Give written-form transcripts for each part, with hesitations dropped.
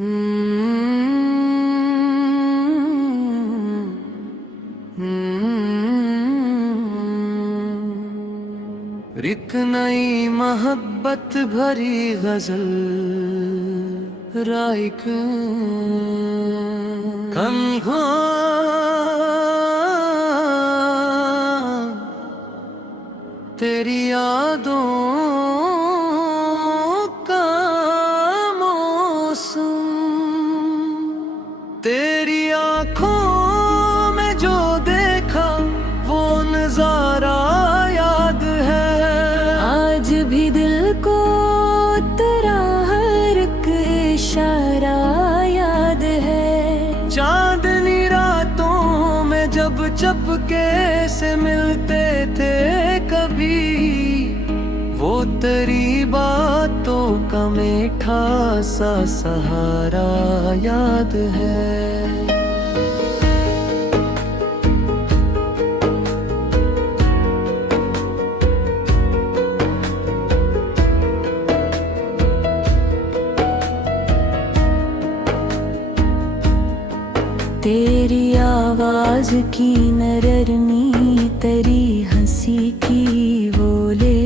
एक नई मोहब्बत भरी गजल राइक कंघों तेरी यादों का मौसम, तेरी आँखों में जो देखा वो नजारा याद है। आज भी दिल को तेरा हर एक इशारा याद है। चांदनी रातों में जब चपके से मिलते थे कभी, वो तेरी बातों का मीठा सा सहारा याद है। तेरी आवाज की नरमी, तेरी हंसी की बोले,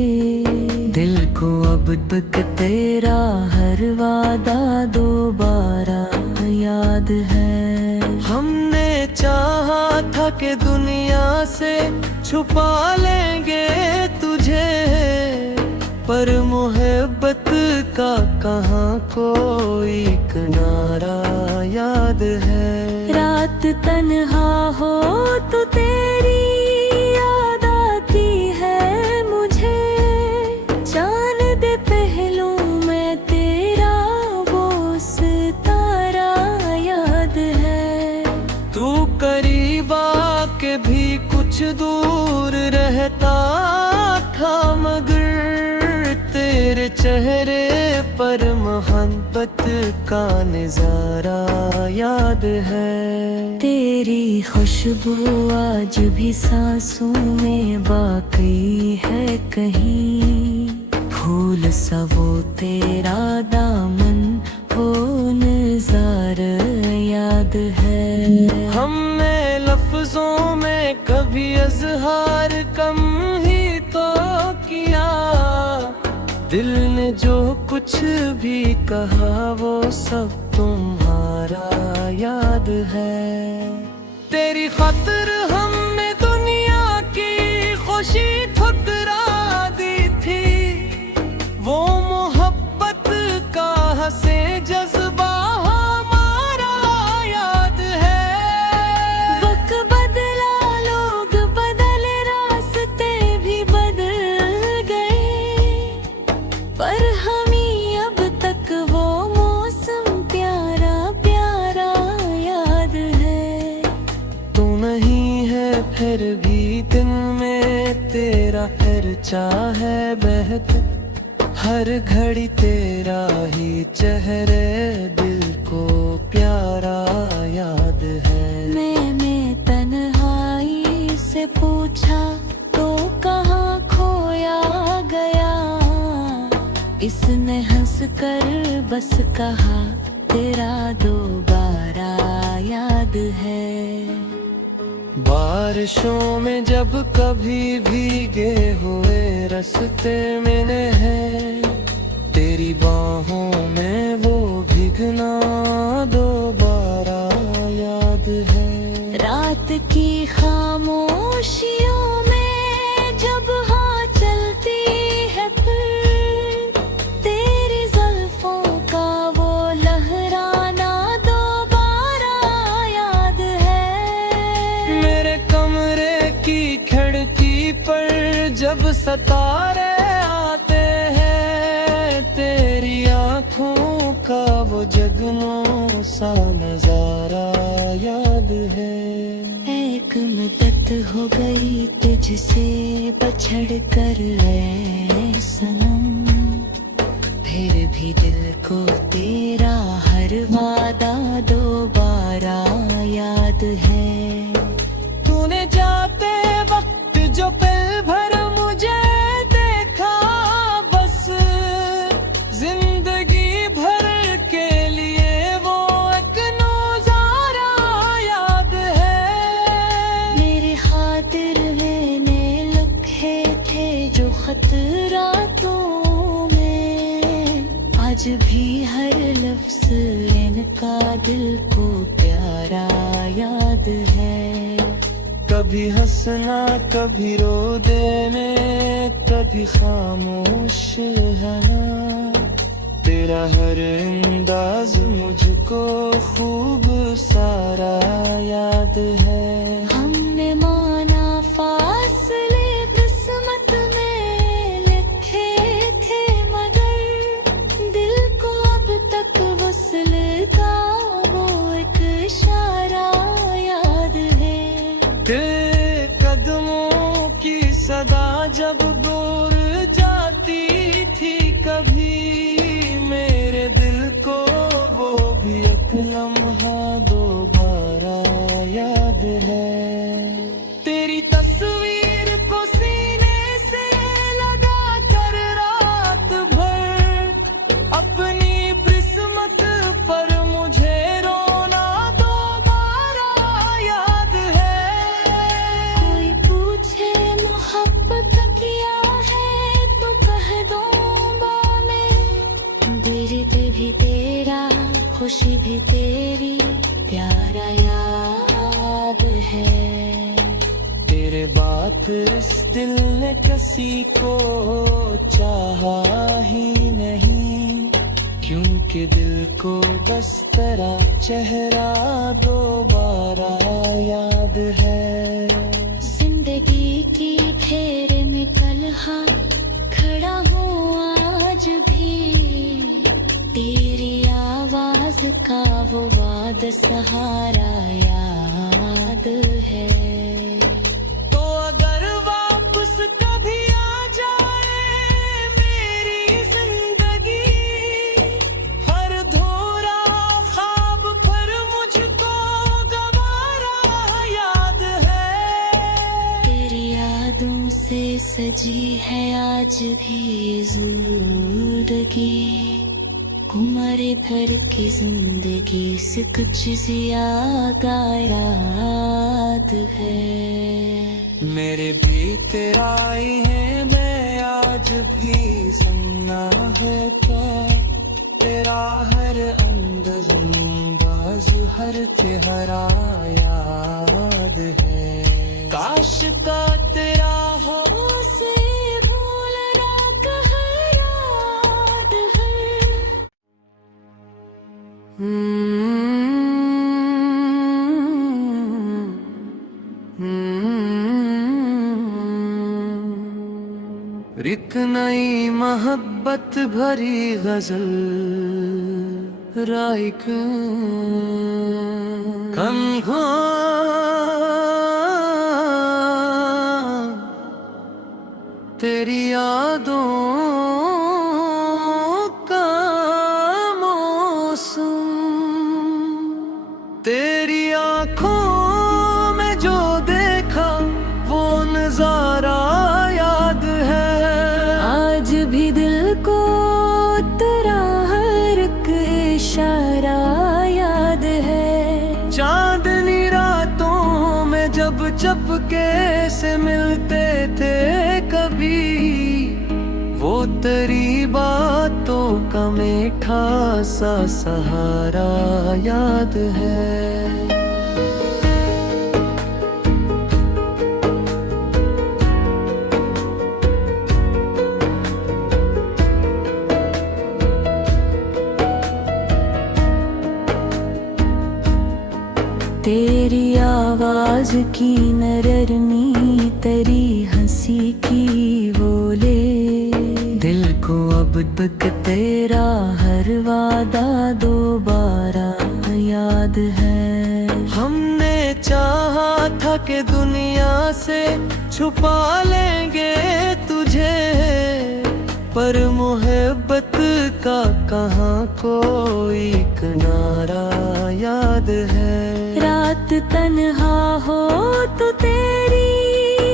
दिल को अब तक तेरा हर वादा दोबारा याद है। हमने चाहा था कि दुनिया से छुपा लेंगे तुझे, पर मोहब्बत का कहाँ कोई किनारा याद है। रात तन्हा हो तो तेरी याद आती है मुझे, चांद दे पहलू में तेरा वो सितारा याद है। तू करीब आके भी कुछ दूर रहता था, मगर तेरे चेहरे पर मोहब्बत का नजारा याद है। तेरी खुशबू आज भी सांसों में बाकी है कहीं, फूल सा वो तेरा दामन वो नज़ारा याद है। हमने लफ्जों में कभी इज़हार कम ही तो किया, दिल ने जो कुछ भी कहा वो सब तुम्हारा याद है। तेरी खातिर हमने दुनिया की खुशी ठुकरा दी थी, वो मोहब्बत का हंसे जज्बा हमारा याद है। वक्त बदला, लोग बदले, रास्ते भी बदल गए, पर हमें अब तक वो मौसम प्यारा प्यारा याद है। तू नहीं है फिर भी दिल में तेरा खर्चा है बहत, हर घड़ी तेरा ही चेहरे दिल को प्यारा याद है। मैंने तन्हाई से पूछा तो कहाँ खोया गया, इसने हंस कर बस कहा तेरा दोबारा याद है। बारिशों में जब कभी भीगे हुए रास्ते मैंने है, तेरी बाहों में वो भीगना दोबारा याद है। रात की खामोशियों में जब हाँ चलती है फिर, तेरी जुल्फों का वो लहराना दोबारा याद है। मेरे कमरे की खिड़की पर जब सितारे आते हैं, तेरी आँखों का वो जगनों सा नजारा याद है। एक मुद्दत हो गई तुझसे बछड़ कर ऐ सनम, फिर भी दिल को तेरा हर वादा दोबारा याद है। तूने जाते वक्त जो पल भर मुझे देखा, बस जिंदगी भर के लिए वो आज भी हर लफ्ज इनका दिल को प्यारा याद है। कभी हंसना कभी रो देने, कभी खामोश रहना, तेरा हर अंदाज मुझको खूब सारा याद है। हमने माना फासले किस्मत में लिखे थे, मगर दिल को अब तक वसल का वो एक इशारा याद है। तेरे कदमों की सदा जब दूर जाती थी कभी, मेरे दिल को वो भी एक लम्हा दोबारा याद है। तेरी तस्वीर को सीने से लगा कर रात भर, अपनी किस्मत पर मुझे रोना दोबारा याद है। कोई पूछे मोहब्बत क्या है तो कह दूंगा मैं, दर्द भी तेरा खुशी भी तेरी प्यारा याद है। तेरे बात इस दिल ने किसी को चाहा ही नहीं, क्योंकि दिल को बस तेरा चेहरा दोबारा याद है। जिंदगी की फेर में कलहा खड़ा हूँ आज भी, तेरी आवाज का वो वाद सहारा याद है। तो अगर वापस कभी आ जाए मेरी जिंदगी, हर धोरा ख्वाब पर मुझको दोबारा याद है। तेरी यादों से सजी है आज भी जिंदगी, उम्र भर की जिंदगी से कुछ ज्यादा याद है। मेरे भी तेरा ही है, मैं आज भी सुनना है क्या, तेरा हर अंदाज़ हर चेहरा याद है। काश का तेरा हो से भूलना कहाँ याद है। एक नई मोहब्बत भरी गजल राइक कंघों तेरी यादों का मौसम, तेरी आँखों में जो देखा वो नजारा याद है। आज भी दिल को तेरा हर एक इशारा याद है। चांदनी रातों में जब चपके से मिलते थे कभी, वो तेरी बातों का मीठा सा सहारा याद है। तेरी आवाज की नरमी, तेरी हंसी की बोले, दिल को अब तक तेरा हर वादा दोबारा याद है। हमने चाहा था कि दुनिया से छुपा लेंगे तुझे, पर मोहब्बत का कहाँ कोई किनारा याद है। रात तन्हा हो तो तेरी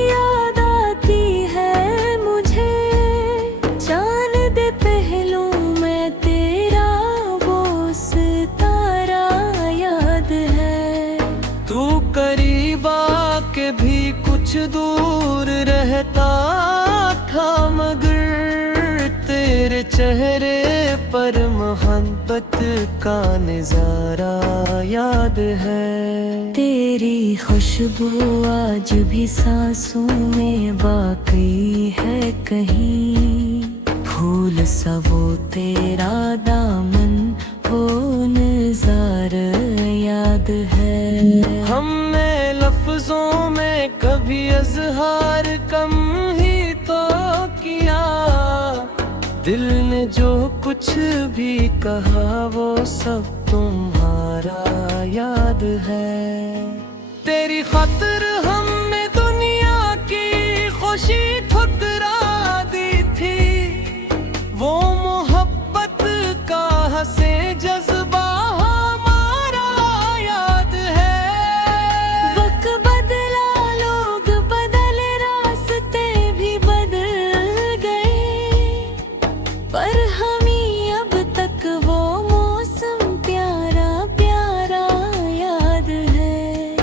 याद आती है मुझे, जान दे पहलू में तेरा वो सितारा याद है। तू करीब आके भी कुछ दूर रहता था, मगर तेरे तेरे चेहरे पर मोहब्बत का नजारा याद है। तेरी खुशबू आज भी सांसों में बाकी है कहीं, फूल सा वो तेरा दामन, वो नज़ारा याद है। हमने लफ्जों में कभी इजहार कम ही तो किया, दिल ने जो कुछ भी कहा वो सब तुम्हारा याद है। तेरी खातिर हमने दुनिया की खुशी ठुकरा दी थी, वो मोहब्बत का हंसे जज्बा हमारा याद है। वक्त बदला, लोग बदले, रास्ते भी बदल गए, पर हमें अब तक वो मौसम प्यारा प्यारा याद है।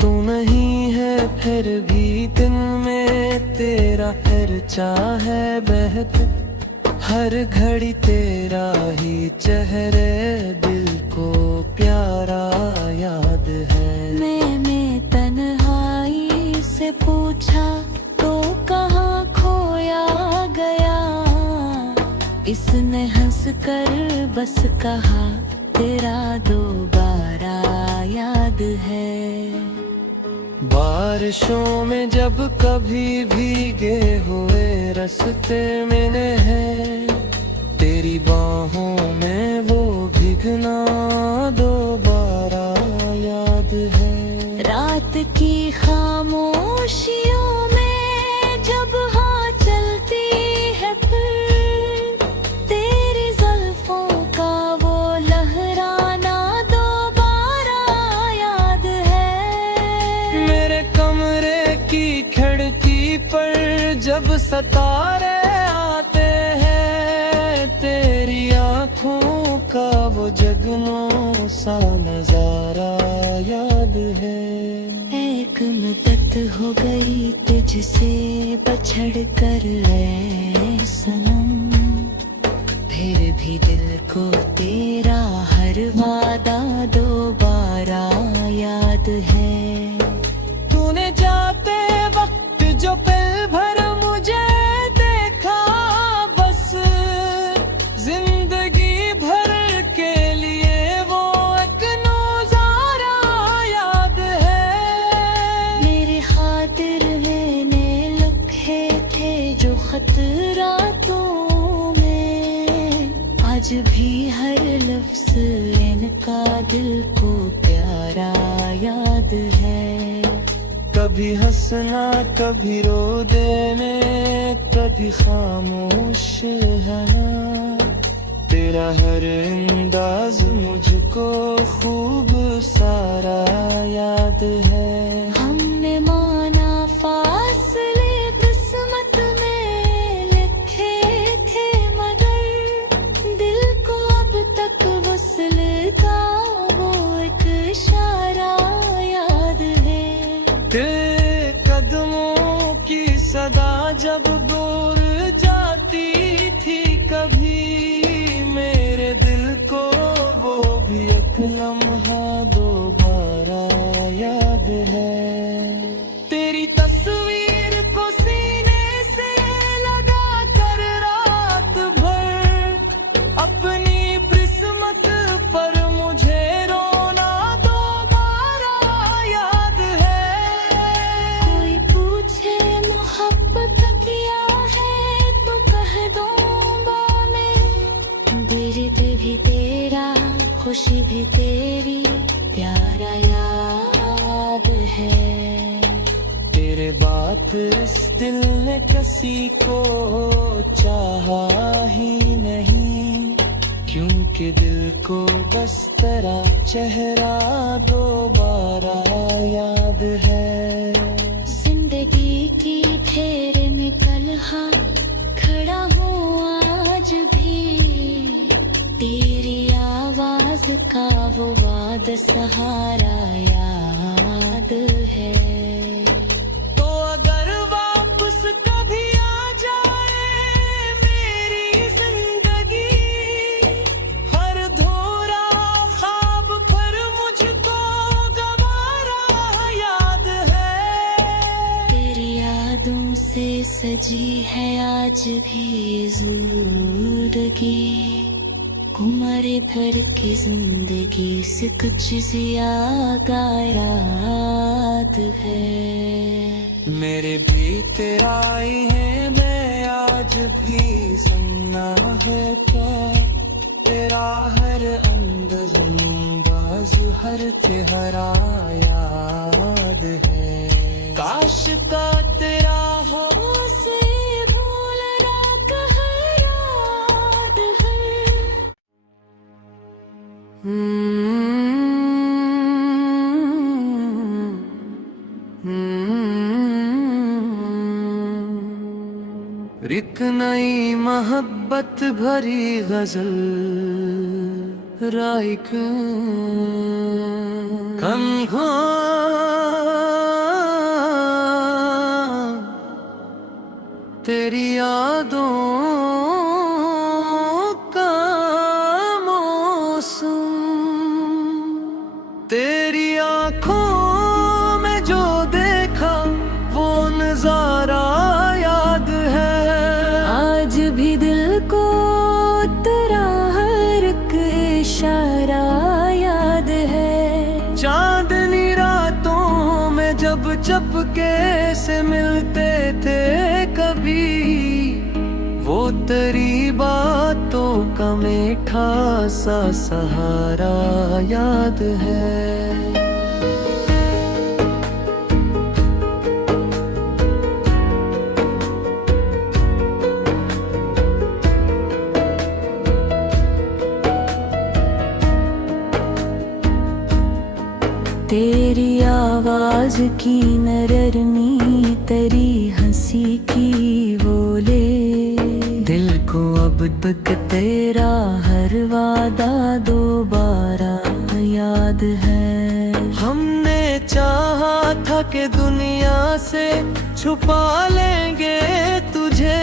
तू नहीं है फिर भी दिल में तेरा खर्चा है बहक, हर घड़ी तेरा ही चेहरे दिल को प्यारा याद है। मैंने तन्हाई से पूछा तो कहाँ खोया गया, इसने हंस कर बस कहा तेरा दोबारा याद है। बारिशों में जब कभी भीगे हुए रास्ते मिले हैं, तेरी बाहों में वो भीगना दोबारा याद है। रात की खामोशियों में जब हाँ चलती है फिर, तेरी जुल्फों का वो लहराना दोबारा याद है। मेरे कमरे की खिड़की पर जब सितारे आते हैं, तेरी आँखों का वो जगनों सा नजारा याद है। एक मुद्दत हो गई तुझसे बछड़ कर ऐ सनम, फिर भी दिल को तेरा हर वादा दोबारा याद है। तूने जाते वक्त जो पल भर मुझे देखा, बस जिंदगी भर के लिए वो एक नजारा याद है। मेरे खातिर मैंने लिखे थे जो खतरातों में, आज भी हर लफ्ज इनका दिल को प्यारा याद है। कभी हंसना कभी रो देने, कभी खामोश रहना, तेरा हर अंदाज मुझको खूब सारा याद है। हमने माना फासले किस्मत में लिखे थे, मगर दिल को अब तक वसल का वो एक इशारा याद है। तेरे कदमों की सदा जब दूर जाती थी कभी, मेरे दिल को वो भी एक लम्हा दोबारा याद है। तेरी तस्वीर को सीने से लगा कर रात भर, अपनी किस्मत पर मुझे रोना दोबारा याद है। कोई पूछे मोहब्बत क्या है तो कह दूंगा मैं, दर्द भी तेरा, खुशी भी तेरी, प्यारा याद है। तेरे बात इस दिल ने किसी को चाहा ही नहीं, क्योंकि दिल को बस तेरा चेहरा दोबारा याद है। जिंदगी की फेर में कल हाथ खड़ा हूँ आज भी, तेरी आवाज का वो वाद सहारा याद है। तो अगर वापस कभी आ जाए मेरी जिंदगी सजी है आज भी जिंदगी, उम्र भर की जिंदगी से कुछ ज्यादा याद है। मेरे भी तेरा ही है मैं आज भी सुनना है क्या, तेरा हर अंदर बाज हर चेहरा याद है। काश का तेरा हो से भूलना कहाँ याद है। एक नई मोहब्बत भरी गजल राइक तेरी यादों का मौसम, तेरी आँखों में जो देखा वो नजारा याद है। आज भी दिल को तेरा हर एक इशारा याद है। चांदनी रातों में जब चपके से मिलते थे कभी, वो तेरी बातों का मीठा सा सहारा याद है। तेरी आवाज की नरमी, तेरी हंसी की बोले, दिल को अब तक तेरा हर वादा दोबारा याद है। हमने चाहा था कि दुनिया से छुपा लेंगे तुझे,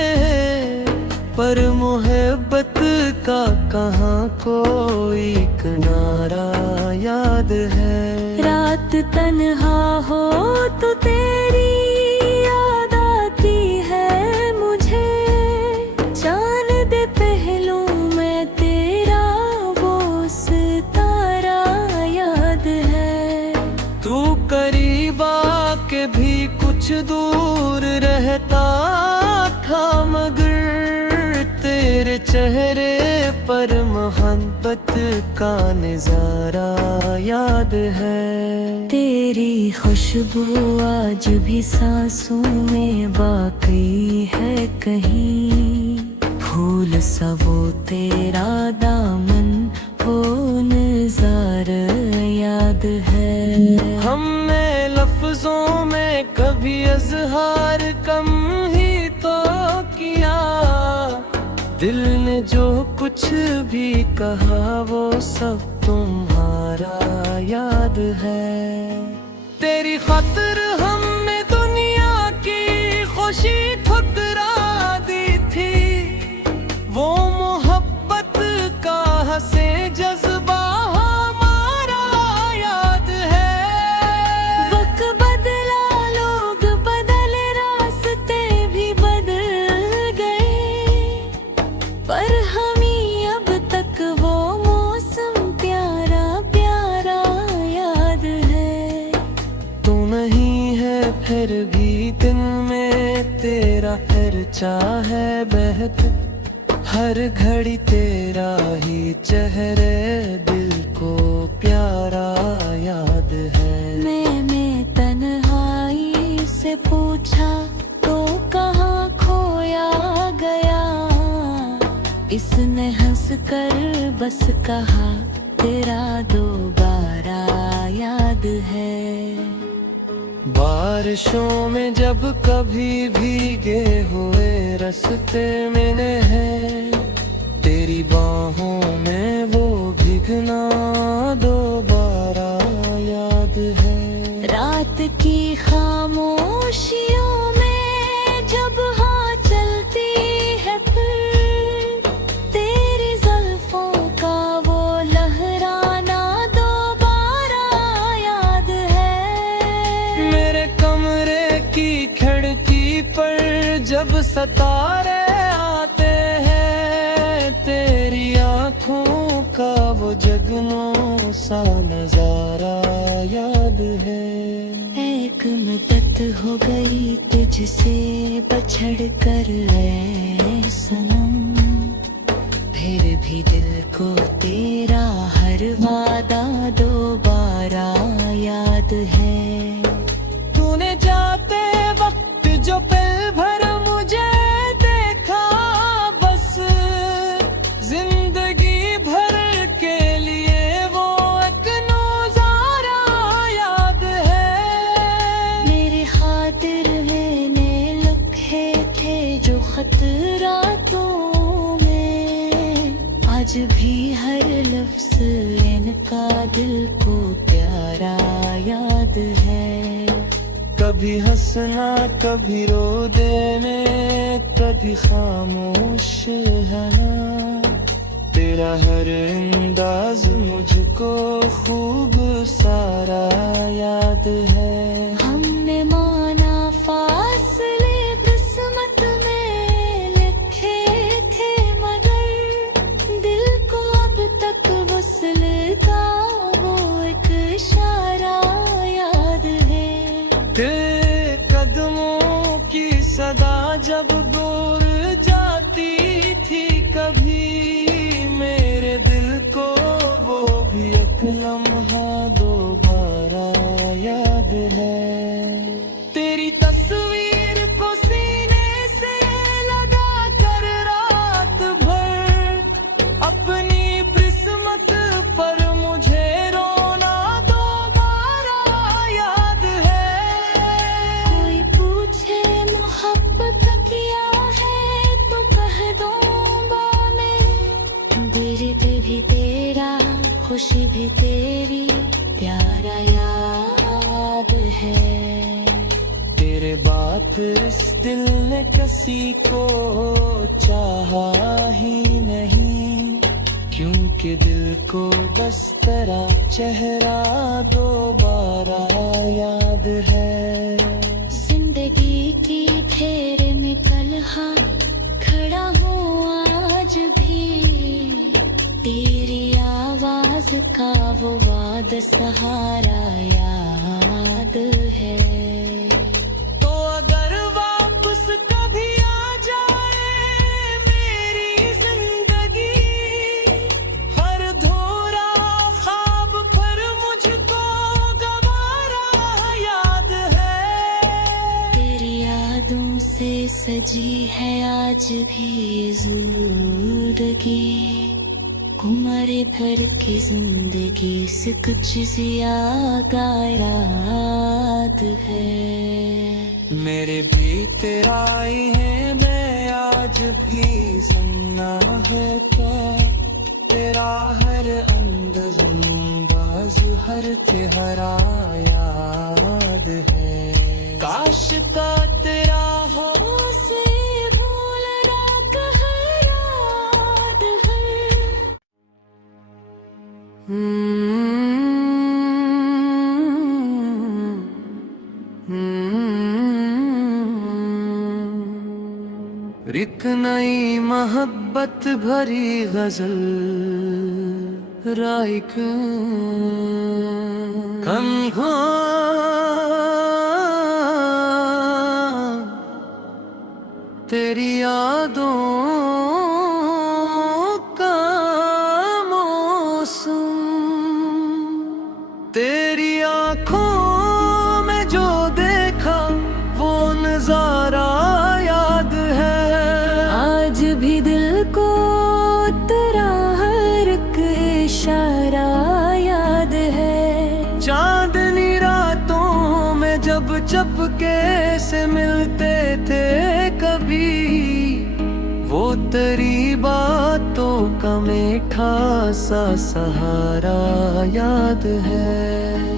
पर मोहब्बत का कहाँ कोई किनारा याद है। रात तन्हा हो तो तेरी याद आती है मुझे, चांद दे पहलू में तेरा वो सितारा याद है। तू करीब आके भी कुछ दूर रहता था, मगर तेरे चेहरे पर मोहब्बत का नजारा याद है। तेरी खुशबू आज भी सांसों में बाकी है कहीं, फूल सा वो तेरा दामन वो नजारा याद है। हमने लफ्जों में कभी इजहार कम ही तो किया, दिल ने जो कुछ भी कहा वो सब तुम्हारा याद है। तेरी खातिर हमने दुनिया की खुशी ठुकरा दी थी, वो मोहब्बत का हंसे जज्बा हमारा याद है। वक्त बदला, लोग बदले, रास्ते भी बदल गए, पर हमें अब तक वो मौसम प्यारा प्यारा याद है। तू नहीं है फिर भी दिल में तेरा हर चाहे बहत, हर घड़ी तेरा ही चेहरे दिल को प्यारा याद है। मैं तन्हाई से पूछा तो कहाँ खोया गया, इसने हंस कर बस कहा तेरा दोबारा याद है। बारिशों में जब कभी भीगे हुए रास्ते मिले हैं, तेरी बाहों में वो भीगना दोबारा याद है। रात की खामोशियों में जब हाँ चलती है फिर, तेरी जुल्फों का वो लहराना दोबारा याद है। मेरे कमरे की खिड़की पर जब सितारे आते हैं तेरी आंखों का वो जगनों सा नजारा याद है। एक मुद्दत हो गई तुझसे बछड़ कर ऐ सनम, फिर भी दिल को तेरा हर वादा दोबारा याद है। तूने जाते वक्त जो पल भर मुझे देखा, बस जिंदगी भर के लिए वो एक नजारा याद है। मेरे खातिर मैंने लिखे थे जो खतरातों में, आज भी हर लफ्ज इनका दिल को प्यारा याद है। कभी हंसना कभी रो देने, कभी खामोश है ना, तेरा हर अंदाज मुझको खूब सारा याद है। हमने माना फासले किस्मत में लिखे थे, मगर दिल को अब तक वसल का वो एक इशारा याद है। तेरे कदमों की सदा जब दूर जाती थी कभी, मेरे दिल को वो भी एक लम्हा दोबारा याद है। तेरी तस्वीर को सीने से लगा कर रात भर अपनी किस्मत पर मुझे रोना दोबारा याद है। कोई पूछे मोहब्बत किया है तो कह दूंगा मैं, दर्द भी तेरा खुशी भी तेरी प्यारा याद है। तेरे बात इस दिल ने किसी को चाहा ही नहीं, क्योंकि दिल को बस तेरा चेहरा दोबारा याद है। जिंदगी की फेर में कल हाँ खड़ा हूँ आज भी, तेरी आवाज का वो वाद सहारा याद है। तो अगर वापस कभी आ जाए मेरी जिंदगी, हर धोरा ख्वाब पर मुझको गवारा याद है। तेरी यादों से सजी है आज भी जिंदगी, उम्र भर की जिंदगी से कुछ ज्यादा याद है। मेरे भी तेरा ही है, मैं आज भी सुनना है क्या, तेरा हर अंदाज़ हर चेहरा याद है। काश का तेरा हो से भूलना कहाँ याद है। एक नई मोहब्बत भरी गजल राइक कंघों तेरी यादों का मौसम, तेरी आंखों में जो देखा वो नजारा याद है। आज भी दिल को तेरा हर एक इशारा याद है। चांदनी रातों में जब चपके से मिलते थे कभी, वो तेरी बातों का मीठा सा सहारा याद है।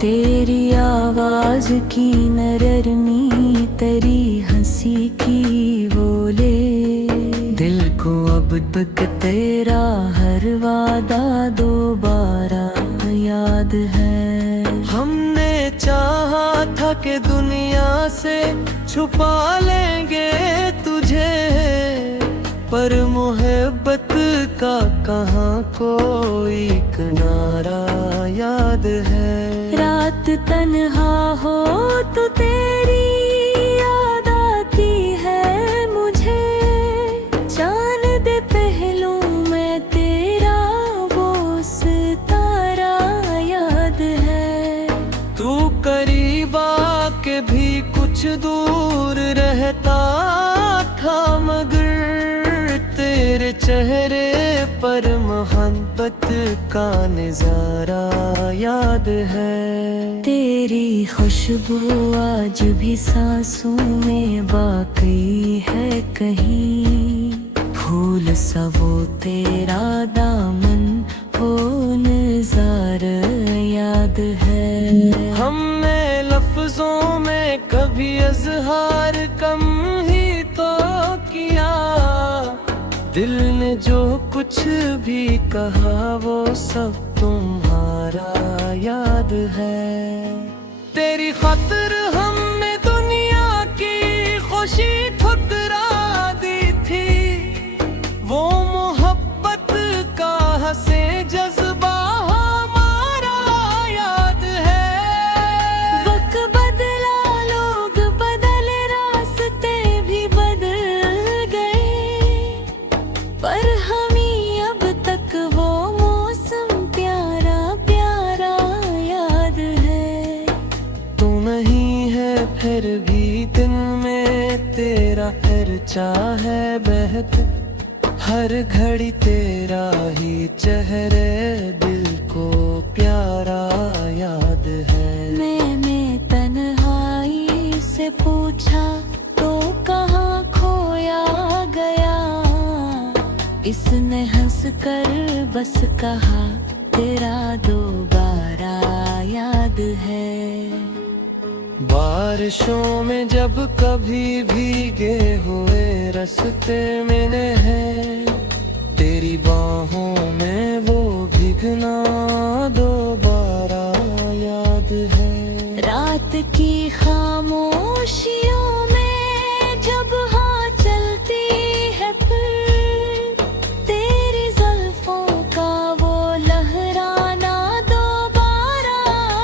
तेरी आवाज की नरमी तेरी हंसी किसी की बोले। दिल को अब तक तेरा हर वादा दोबारा याद है। हमने चाहा था कि दुनिया से छुपा लेंगे तुझे, पर मोहब्बत का कहाँ कोई किनारा याद है। रात तन्हा हो तो तेरी याद आती है मुझे। चांद दे पहलू में तेरा वो सितारा याद है। तू करीब आके भी कुछ दूर रहता था, मगर तेरे चेहरे पर मोहब्बत का नजारा याद है। तेरी खुशबू आज भी सांसों में बाकी है कहीं। फूल सा वो तेरा दामन हो नज़ारा याद है। हमने लफ्जों में कभी इज़हार कम ही तो किया, दिल ने जो कुछ भी कहा वो सब तुम्हारा याद है। तेरी खातिर हमने दुनिया की खुशी ठुकरा दी थी, वो मोहब्बत का हंसे जज्बा हमारा याद है। वक्त बदला, लोग बदले, रास्ते भी बदल गए, पर हमें अब तक वो मौसम प्यारा प्यारा याद है। तू नहीं है फिर भी दिल में तेरा खर्चा है बहत, हर घड़ी तेरा ही चेहरे दिल को प्यारा याद है। मैंने तन्हाई से पूछा तो कहाँ खोया गया, इसने हंस कर बस कहा तेरा दोबारा याद है। बारिशों में जब कभी भीगे हुए रास्ते मैंने है, तेरी बाहों में वो भीगना दोबारा याद है। रात की खामोशियों में जब हाँ चलती है फिर, तेरी जुल्फों का वो लहराना दोबारा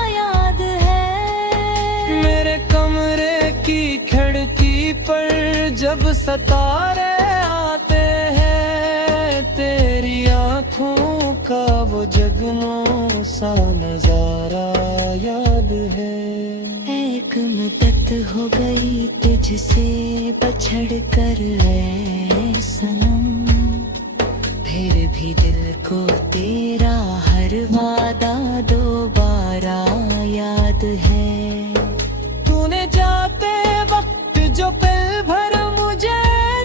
याद है। मेरे कमरे की खिड़की पर जब सितारे आते हैं, तेरी आँखों का वो जगनों सा नजारा याद है। एक मुद्दत हो गई तुझसे बछड़ कर ऐ सनम, फिर भी दिल को तेरा हर वादा दोबारा याद है। तूने जाते वक्त जो पल भर मुझे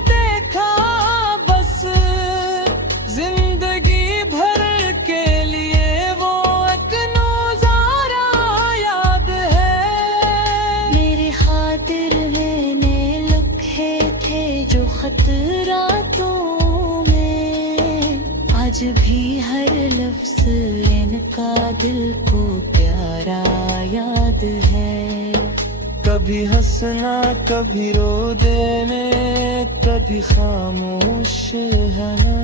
देखा, बस जिंदगी भर के लिए वो एक नजारा याद है। मेरे खातिर मैंने लिखे थे जो खतरातों में, आज भी हर लफ्ज इनका दिल को प्यारा याद है। कभी हंसना कभी रो देने, कभी खामोश है ना,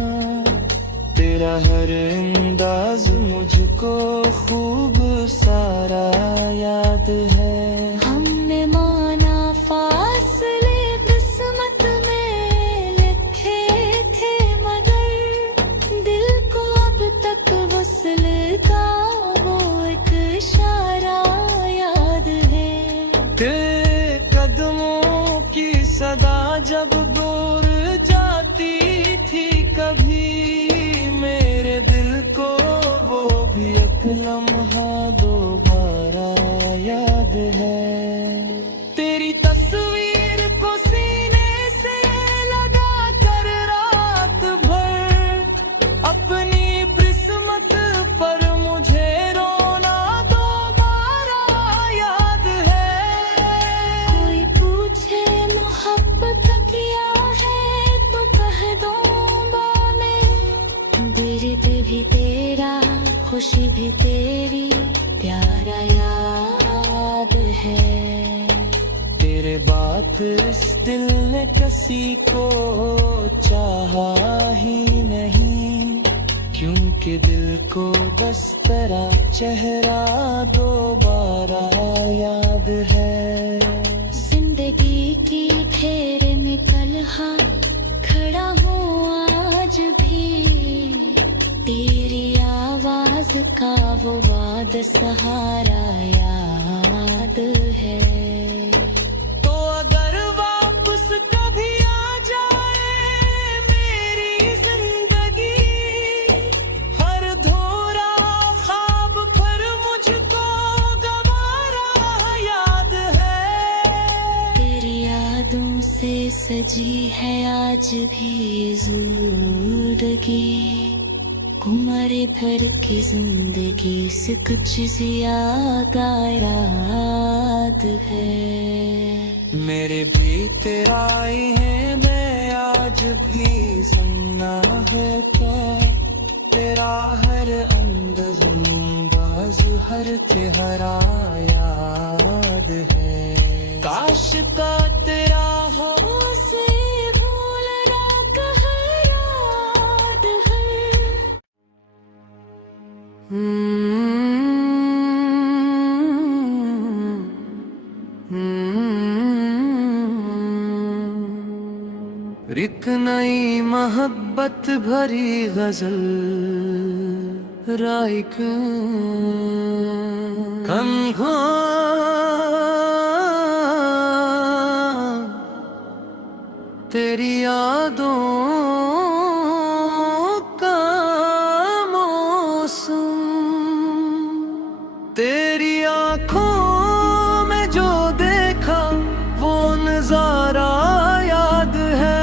तेरा हर अंदाज मुझको खूब सारा याद है। हमने माना फासले किस्मत में लिखे थे, मगर दिल को अब तक वसल का वो एक इशारा याद है। तेरे कदमों की सदा जब दूर जाती थी कभी, मेरे दिल को वो भी एक लम्हा दोबारा याद है। तेरी तस्वीर को सीने से लगा कर रात भर, अपनी किस्मत पर मुझे रोना दोबारा याद है। कोई पूछे मोहब्बत खुशी भी तेरी प्यारा याद है। तेरे बात इस दिल ने किसी को चाहा ही नहीं, क्योंकि दिल को बस तेरा चेहरा दोबारा याद है। जिंदगी की फेर में कल हाथ खड़ा हूँ आज भी, तेरी आवाज का वो वाद सहारा याद है। तो अगर वापस कभी आ जाए मेरी जिंदगी, हर धोरा ख्वाब पर मुझको दोबारा याद है। तेरी यादों से सजी है आज भी जिंदगी, उम्र भर की जिंदगी से कुछ ज्यादा याद है। मेरे भी तेरा ही है, मैं आज भी सुनना है क्या, तेरा हर अंदाज़ हर चेहरा याद है। काश का तेरा हो से भूलना कहाँ याद है। एक नई मोहब्बत भरी गजल राइक कंघों तेरी यादों का मौसम, तेरी आँखों में जो देखा वो नजारा याद है।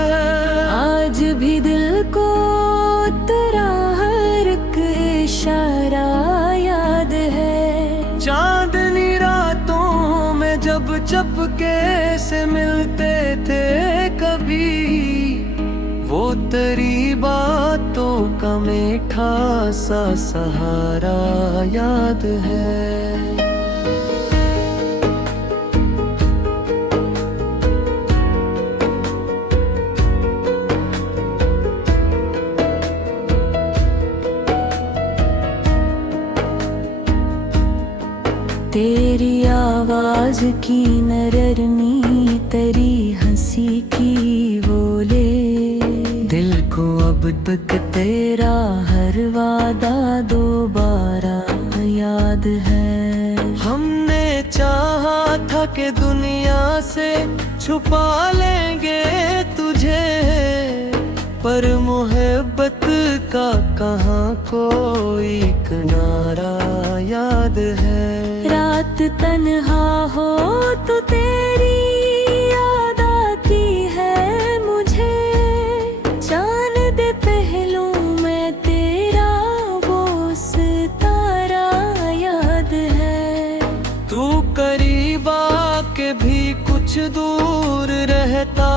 आज भी दिल को तेरा हर एक इशारा याद है। चांदनी रातों में जब चपके से मिलते थे कभी, वो तेरी बातों का मीठा सा सहारा याद है। तेरी आवाज की नरमी, तेरी हंसी की बोले, दिल को अब तक तेरा हर वादा दोबारा याद है। हमने चाहा था कि दुनिया से छुपा लेंगे तुझे, पर मोहब्बत का कहाँ कोई किनारा याद है। रात तन्हा हो तो तेरी याद आती है मुझे, चांद दे पहलू में तेरा वो सितारा याद है। तू करीब आके भी कुछ दूर रहता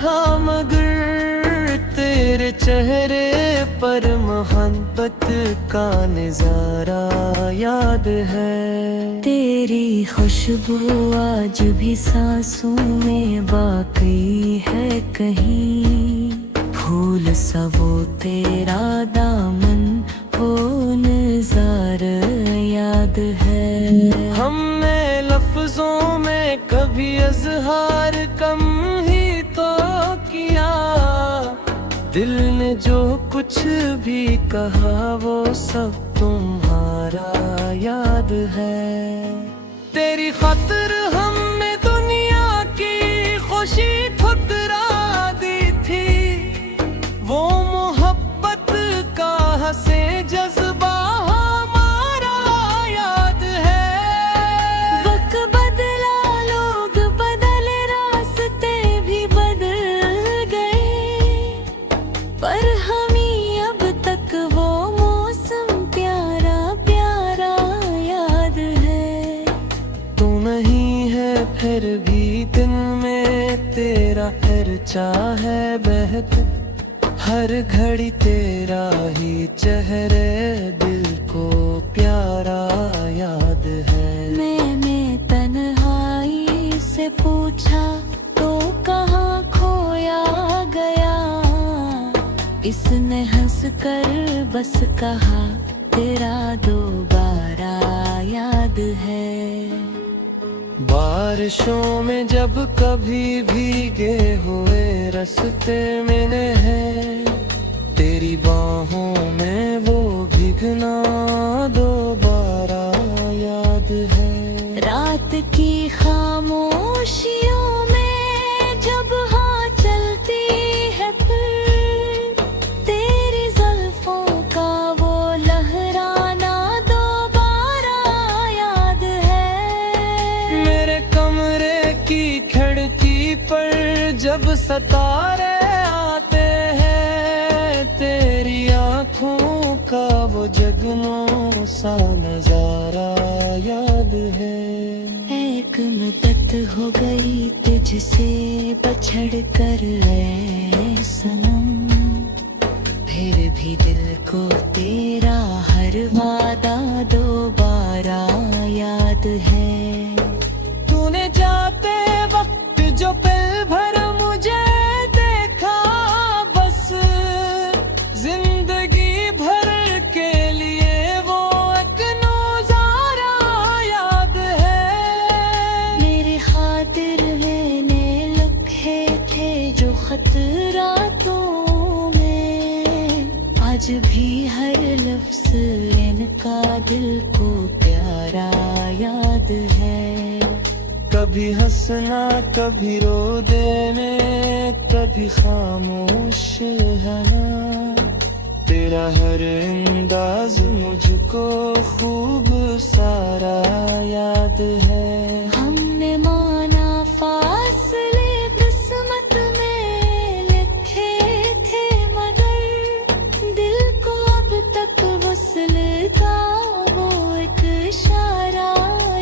था, मगर तेरे चेहरे पर मोहब्बत का नजारा याद है। तेरी खुशबू आज भी सांसों में बाकी है कहीं, फूल सा वो तेरा दामन वो नज़ारा याद है। हमने लफ्जों में कभी इजहार कम ही तो किया, दिल ने जो कुछ भी कहा वो सब तुम्हारा याद है। तेरी खातिर हमने दुनिया की खुशी ठुकरा दी थी, वो मोहब्बत का हंसे जज्बा हमारा याद है। वक्त बदला, लोग बदले, रास्ते भी बदल गए, पर हमें अब तक वो मौसम प्यारा प्यारा याद है। तू नहीं है फिर भी दिन में तेरा हर चाहे बहत, हर घड़ी तेरा ही चेहरे दिल को बस कहा तेरा दोबारा याद है। बारिशों में जब कभी भीगे हुए रास्ते मिले हैं, तेरी बाहों में वो भीगना दोबारा याद है। रात की खामोशियों में जब हाँ चलती है फिर, तेरी जुल्फों का वो लहराना दोबारा याद है। मेरे कमरे की खिड़की पर जब सितारे आते हैं, तेरी आँखों का वो जगनों सा नजारा याद है। एक मुद्दत हो गई तुझसे बछड़ कर ऐ सनम, फिर भी दिल को तेरा हर वादा दोबारा याद है। तूने जाते वक्त जो पल भर मुझे देखा, बस जिंदगी भर के लिए वो एक नजारा याद है। मेरे खातिर मैंने लिखे थे जो खतरातों में, आज भी हर लफ्ज इनका दिल को प्यारा याद है। कभी हंसना कभी रो देने, कभी खामोश रहना, तेरा हर अंदाज मुझको खूब सारा याद है। हमने माना फासले किस्मत में लिखे थे, मगर दिल को अब तक वसल का वो एक इशारा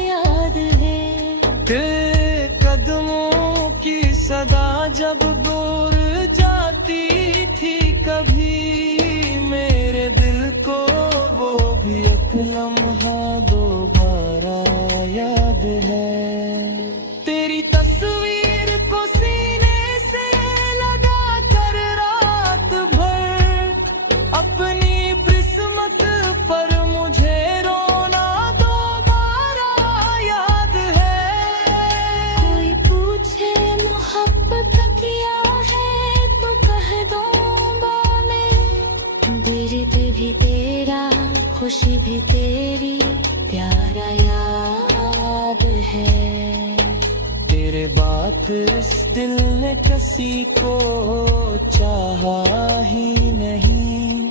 याद है। तेरे कदमों की सदा जब दूर जाती थी कभी, मेरे दिल को वो भी एक लम्हा दोबारा याद है। तेरी तस्वीर को सीने से लगा कर रात भर अपनी किस्मत पर मुझे रोना दोबारा याद है। कोई पूछे मोहब्बत किया है तो कह दूंगा मैं, दर्द भी तेरा खुशी भी तेरी प्यारा याद है। तेरे बात इस दिल ने किसी को चाहा ही नहीं,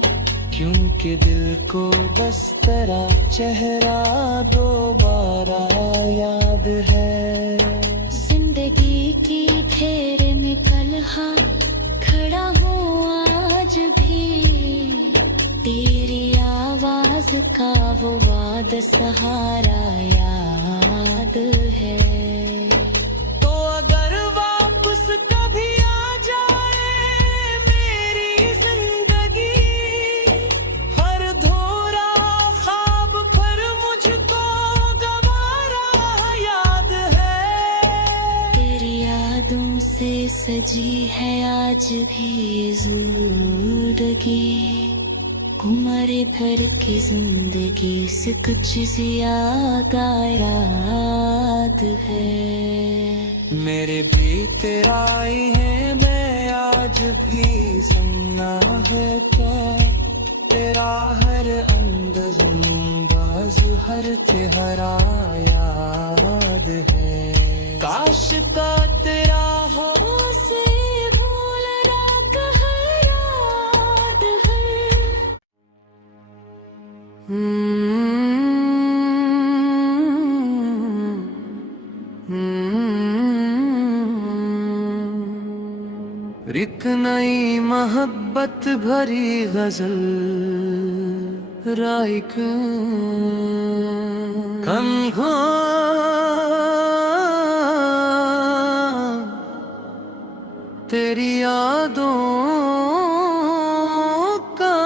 क्योंकि दिल को बस तेरा चेहरा दोबारा याद है। जिंदगी की फेर में पलहा खड़ा हूँ आज भी, तेरी आवाज का वो वाद सहारा याद है। तो अगर वापस कभी आ जाए मेरी जिंदगी, हर धोरा ख्वाब पर मुझको गवारा याद है। तेरी यादों से सजी है आज भी जिंदगी, उम्र भर की जिंदगी से कुछ ज्यादा याद है। मेरे भी तेरा ही है, मैं आज भी सुनना है क्या, तेरा हर अंदाज़ हर चेहरा याद है। काश का तेरा हो से भूलना कहाँ याद है। एक नई मोहब्बत भरी गजल राइक कंघों तेरी यादों का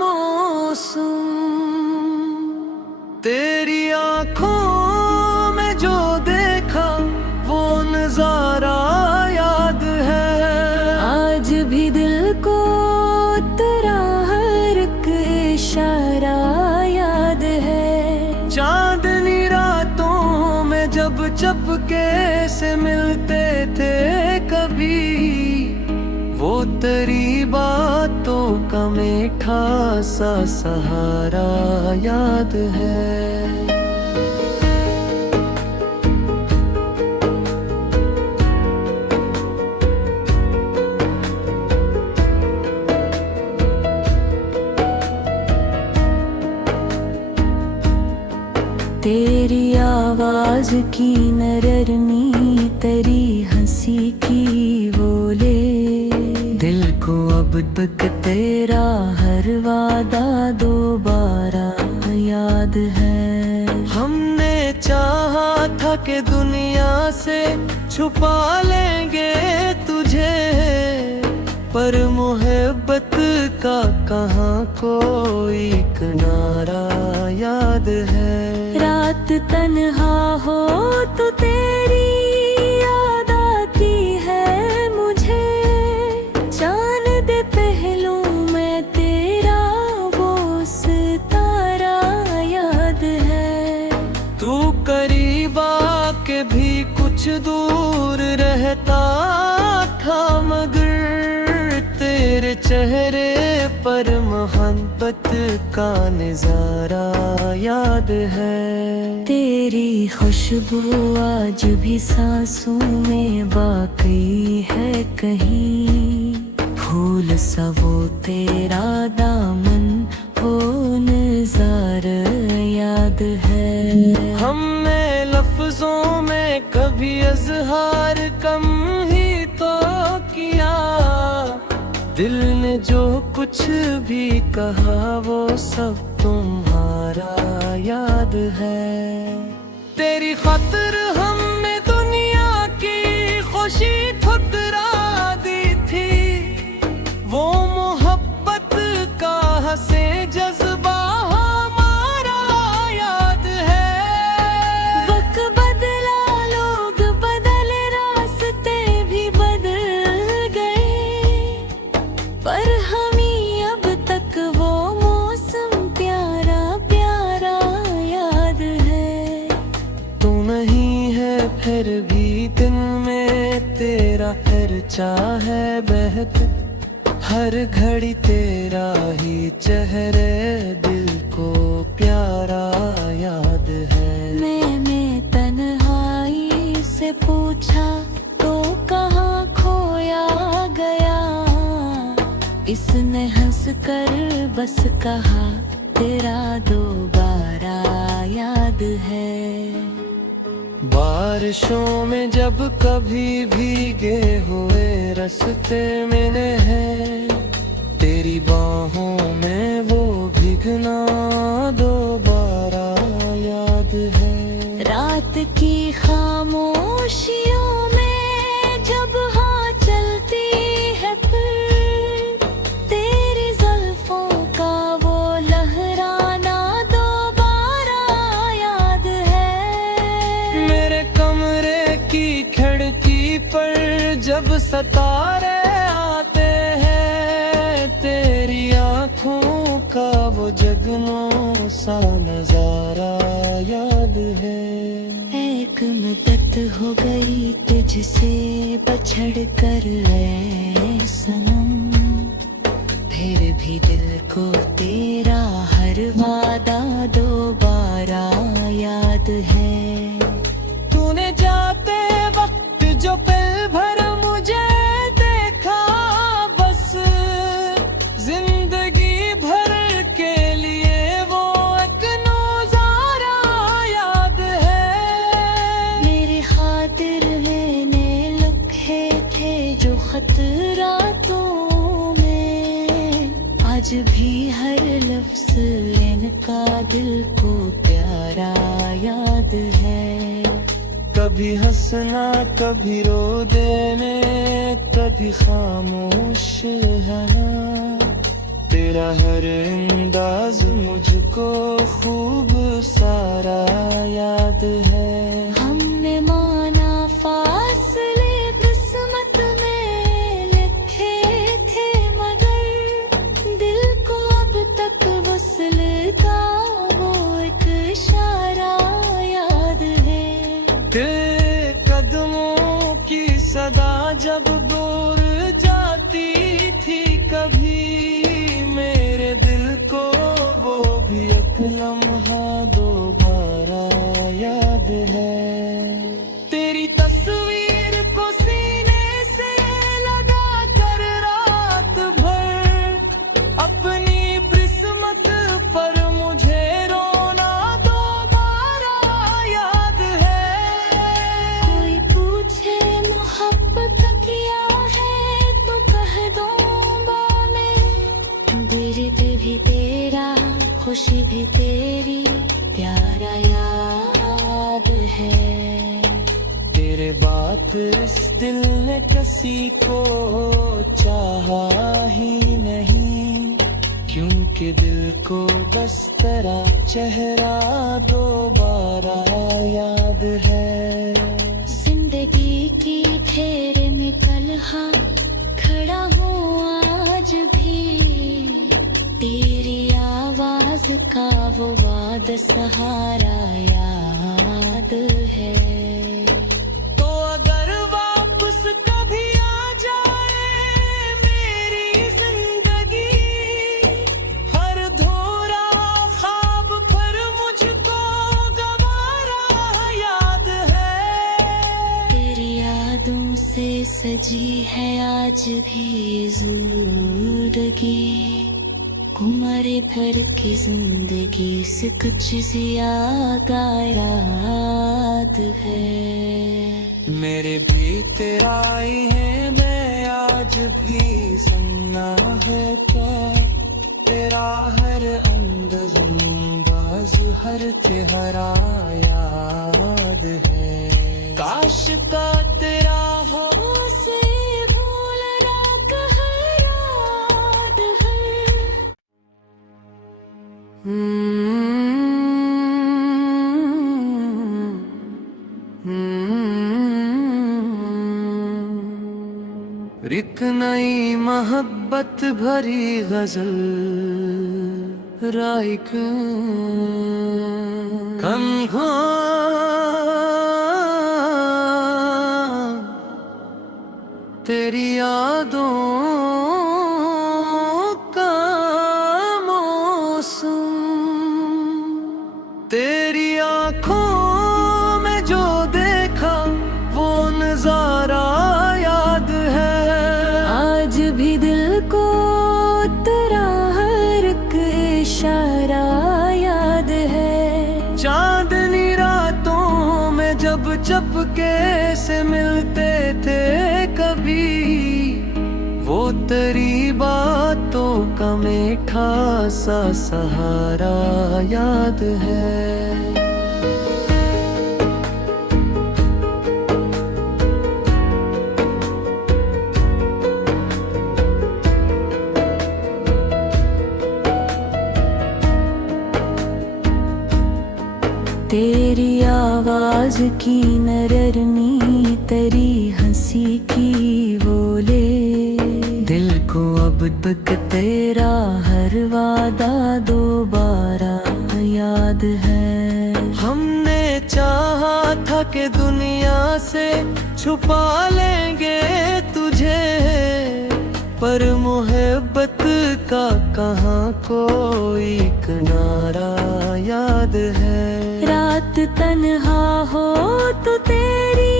मौसम, तेरी आँखों में जो देखा वो नजारा याद है। आज भी दिल को तेरा हर एक चुपके से मिलते थे कभी, वो तेरी बातों का मीठा सा सहारा याद है। तेरी आवाज की नरमी, तेरी हंसी की बोले, दिल को अब तक तेरा हर वादा दोबारा याद है। हमने चाहा था कि दुनिया से छुपा लेंगे तुझे, पर मोहब्बत का कहाँ कोई किनारा याद है। रात तन्हा हो तो तेरी याद आती है मुझे, चांद दे पहलू में तेरा वो सितारा याद है। तू करीब आके भी कुछ दूर रहता था, मगर तेरे चेहरे पर मोहब्बत का नजारा याद है। तेरी खुशबू आज भी सांसों में बाकी है कहीं, फूल सा वो तेरा दामन हो नज़ारा याद है। हमने लफ्जों में कभी इज़हार कम ही तो किया, दिल ने जो कुछ भी कहा वो सब तुम्हारा याद है। तेरी खातिर हमने दुनिया की खुशी ठुकरा दी थी, वो मोहब्बत का हंसे जज्बा हमारा याद है। वक्त बदला, लोग बदले, रास्ते भी बदल गए, पर हमें अब तक वो मौसम प्यारा प्यारा याद है। तू नहीं है फिर भी दिल में तेरा खर्चा है बहत, हर घड़ी तेरा ही चेहरे दिल को प्यारा याद है। मैंने तन्हाई से पूछा तो कहाँ खोया गया, इसने हंस कर बस कहा तेरा दोबारा याद है। बारिशों में जब कभी भीगे हुए रास्ते मिले हैं, तेरी बाहों में वो भीगना दोबारा याद है। रात की खामोशियों में जब हाँ चलती है फिर, तेरी जुल्फों का वो लहराना दोबारा याद है। मेरे कमरे की खिड़की पर जब सितारे आते हैं, तेरी आँखों का वो जगनों सा नजारा याद है। एक मुद्दत हो गई तुझसे बछड़ कर ऐ सनम, फिर भी दिल को तेरा हर वादा दोबारा याद है। तूने जाते वक्त जो पल भर मुझे देखा, बस जिंदगी भर के लिए वो एक नजारा याद है। मेरे खातिर मैंने लिखे थे जो खतरातों में, आज भी हर लफ्ज इनका दिल को प्यारा याद है। कभी हंसना कभी रो देने, कभी खामोश रहना, तेरा हर अंदाज मुझको खूब सारा याद है। हमने माना फासले किस्मत में लिखे थे, मगर दिल को अब तक वसल का वो एक इशारा याद है। दिल यहाँ दोबारा याद है। तेरी तस्वीर को सीने से लगा कर रात भर अपनी किस्मत पर मुझे रोना दोबारा याद है। कोई पूछे मोहब्बत किया है तो कह दूंगा मैं, दर्द भी तेरा खुशी भी तेरी प्यारा याद है। तेरे बात इस दिल ने किसी को चाहा ही नहीं, क्योंकि दिल को बस तेरा चेहरा दोबारा याद है। जिंदगी की फेर में पलहा खड़ा हूँ आज भी, तेरी आवाज का वो वाद सहारा याद है। तो अगर वापस कभी आ जाए मेरी जिंदगी, हर धोरा ख्वाब पर मुझको दोबारा याद है। तेरी यादों से सजी है आज भी जिंदगी, उम्र भर की जिंदगी से कुछ ज्यादा याद है। मेरे भी तेरा ही है, मैं आज भी सुनना है क्या तेरा हर अंदाज़ हर चेहरा याद है। काश का तेरा हो से भूलना कहाँ याद है। एक नई मोहब्बत भरी गजल राइक कंघों तेरी यादों का मौसम, तेरी आँखों में जो देखा वो नजारा याद है। आज भी दिल को तेरा हर एक इशारा याद है। चांदनी रातों में जब चपके से मिलते थे कभी, वो तेरी बातों का मीठा सा सहारा याद है। तेरी आवाज की नरमी तेरी हंसी की बोले, दिल को अब तक तेरा हर वादा दोबारा याद है। हमने चाहा था कि दुनिया से छुपा लेंगे तुझे, पर मोहब्बत का कहाँ कोई किनारा याद है। रात तन्हा हो तो तेरी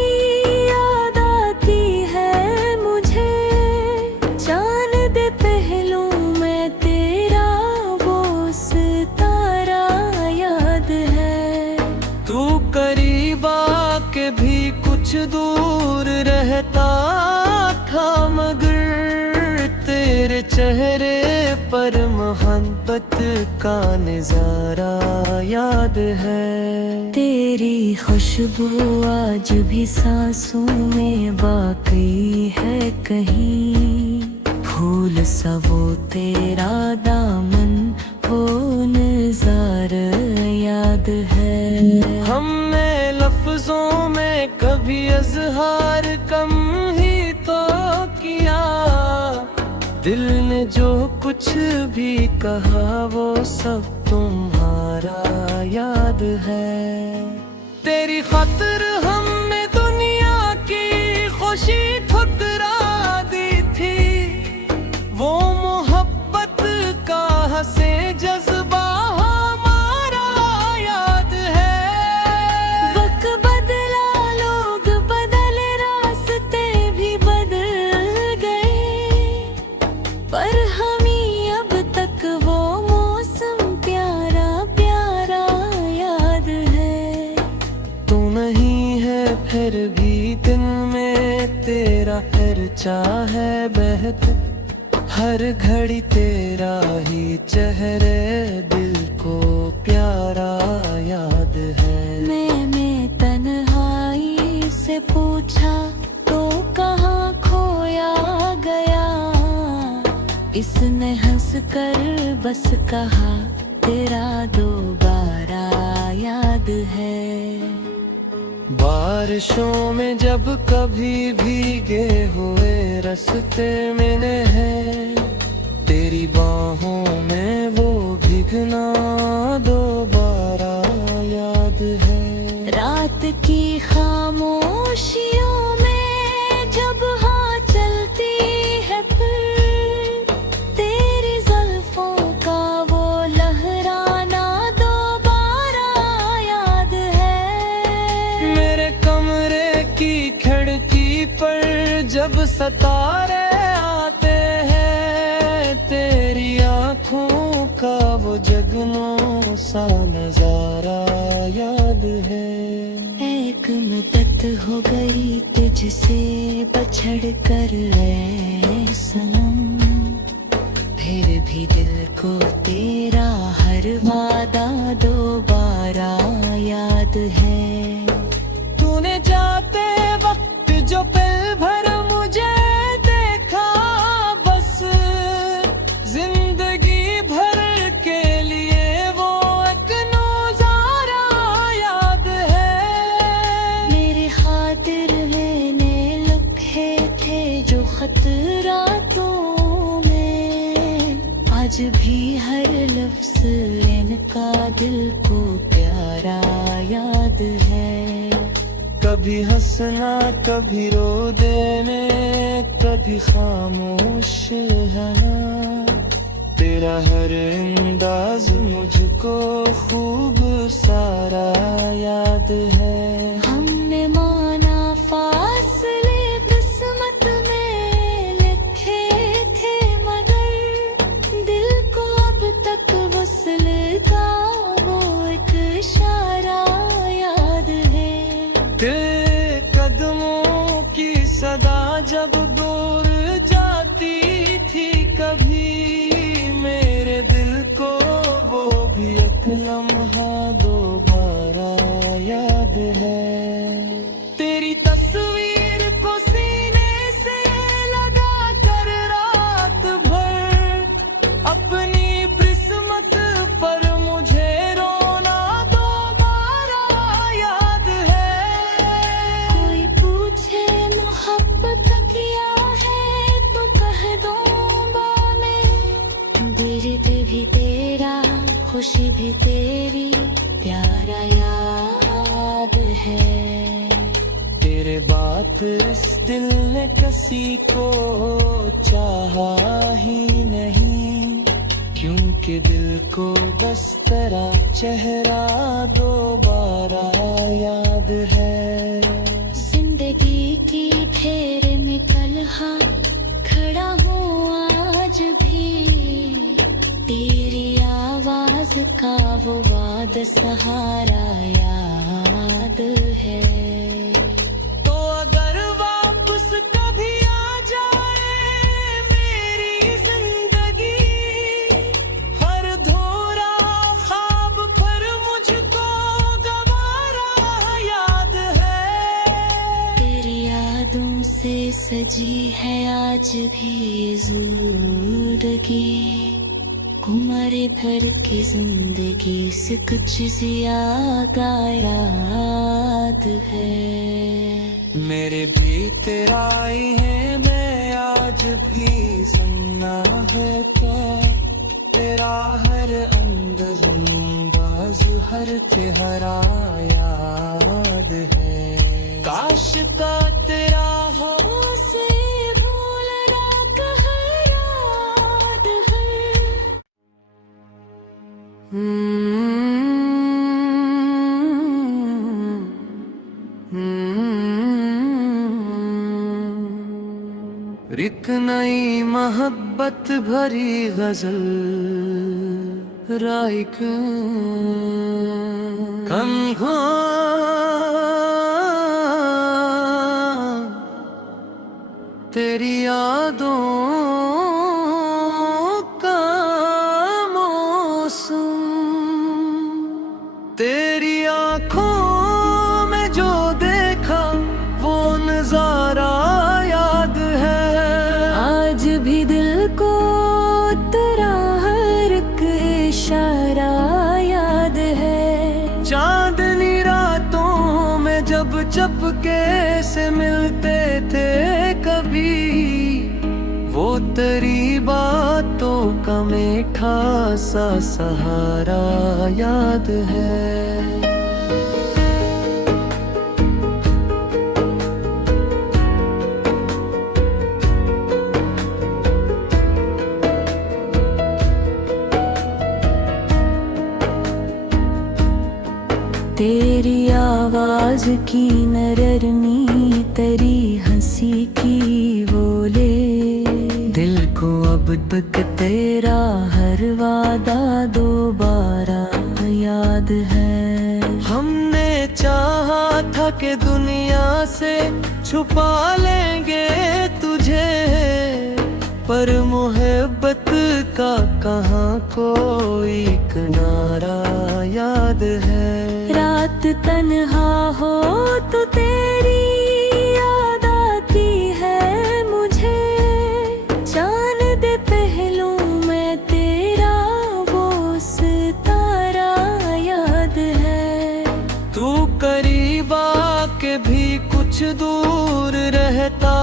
याद आती है मुझे, जान दे पहलू में तेरा वो सितारा याद है। तू करीब आके भी कुछ दूर रहता था, मगर तेरे चेहरे पर मोहब्बत का नजारा याद है। तेरी खुशबू आज भी सांसों में बाकी है कहीं, फूल सा वो तेरा दामन हो नज़ारा याद है। हमने लफ्जों में कभी इज़हार कम ही तो किया, दिल ने जो कुछ भी कहा वो सब तुम्हारा याद है। तेरी खातिर हमने दुनिया की खुशी ठुकरा दी थी, वो मोहब्बत का हंसे जज्बा हमारा बचा है बहते, हर घड़ी तेरा ही चेहरे दिल को प्यारा याद है। मैंने तन्हाई से पूछा तो कहाँ खोया गया, इसने हंस कर बस कहा तेरा दोबारा याद है। बारिशों में जब कभी भीगे हुए रास्ते मिले हैं, तेरी बाहों में वो भीगना दोबारा याद है। रात की खामोशियों में जब हाँ चलती है फिर, तेरी जुल्फों का वो लहराना दोबारा याद है। मेरे कमरे की खिड़की पर जब सितारे आते हैं, तेरी आँखों का वो जगनों सा नजारा याद है। एक मुद्दत हो गई तुझसे बछड़ कर ऐ सनम, फिर भी दिल को तेरा हर वादा दोबारा याद है। तूने जाते वक्त जो पल भर मुझे देखा, बस जिंदगी भर के लिए वो एक नजारा याद है। मेरे खातिर मैंने लिखे थे जो खतरातों में, आज भी हर लफ्ज इनका दिल को प्यारा याद है। कभी हंसना कभी रो देने, कभी खामोश रहना, तेरा हर अंदाज मुझको खूब सारा याद है। हमने माना फासले किस्मत में लिखे थे, मगर दिल को अब तक वसल का वो एक इशारा याद है। तेरे कदमों की सदा जब दूर जाती थी कभी, मेरे दिल को वो भी एक लम्हा दोबारा याद है। तेरी तस्वीर को सीने से लगा कर रात भर अपनी किस्मत पर मुझे रोना दोबारा याद है। कोई पूछे मोहब्बत क्या है तो कह दूंगा मैं, दर्द भी तेरा खुशी भी तेरी प्यारा याद है। तेरे बात इस दिल ने किसी को चाहा ही नहीं, क्योंकि दिल को बस तेरा चेहरा दोबारा याद है। जिंदगी की फेर में तन्हा खड़ा हूँ आज भी, तेरी आवाज का वो वाद सहारा याद है। तो अगर वापस कभी आ जाए मेरी जिंदगी, हर धोरा ख्वाब पर मुझको गवारा याद है। तेरी यादों से सजी है आज भी जिंदगी, उम्र भर की जिंदगी से कुछ ज्यादा याद है। मेरे भी तेरा ही है, मैं आज भी सुनना है क्या, तेरा हर अंदाज़ हर चेहरा याद है। काश का तेरा हो उसे भूलना कहाँ याद है। एक नई मोहब्बत भरी गजल राइक कंघों तेरी तेरी आंखों में जो देखा वो नजारा याद है। आज भी दिल को तेरा हर एक इशारा याद है। चांदनी रातों में जब चपके से मिलते थे कभी, वो तेरी बातों का मीठा सा सहारा याद है। तेरी आवाज की नरमी, तेरी हंसी की बोले, दिल को अब तक तेरा हर वादा दोबारा याद है। हमने चाहा था कि दुनिया से छुपा लेंगे तुझे, पर मोहब्बत का कहाँ कोई किनारा याद है। रात तन्हा हो तो तेरी याद आती है मुझे, चांद दे पहलू में तेरा वो सितारा याद है। तू करीब आके भी कुछ दूर रहता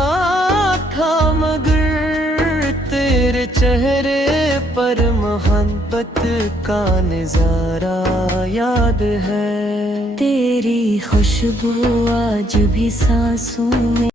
था, मगर तेरे चेहरे पर मोहब्बत का नजारा याद है। तेरी खुशबू आज भी सांसों में